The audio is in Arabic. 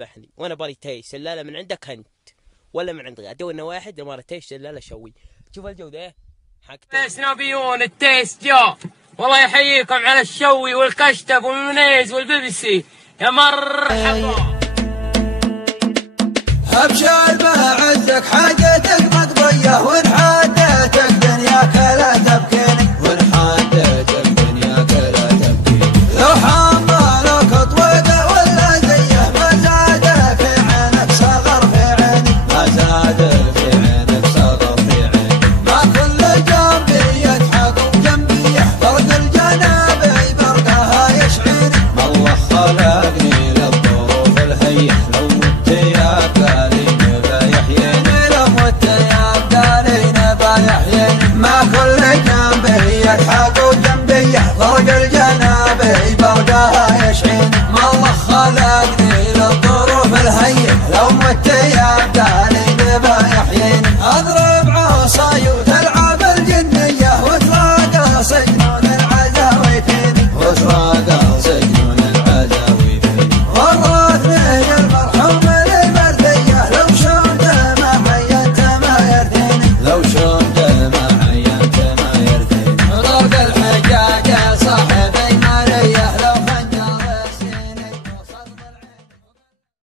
ذبحني وانا بالي تيس سلاله من عندك انت ولا من عند غير دورنا واحد ما تيس سلاله شوي. شوف الجوده حق تيس نبيون التيس جاء. والله يحييكم على الشوي والكشتف والمنيز والبيبسي يا مرحبا.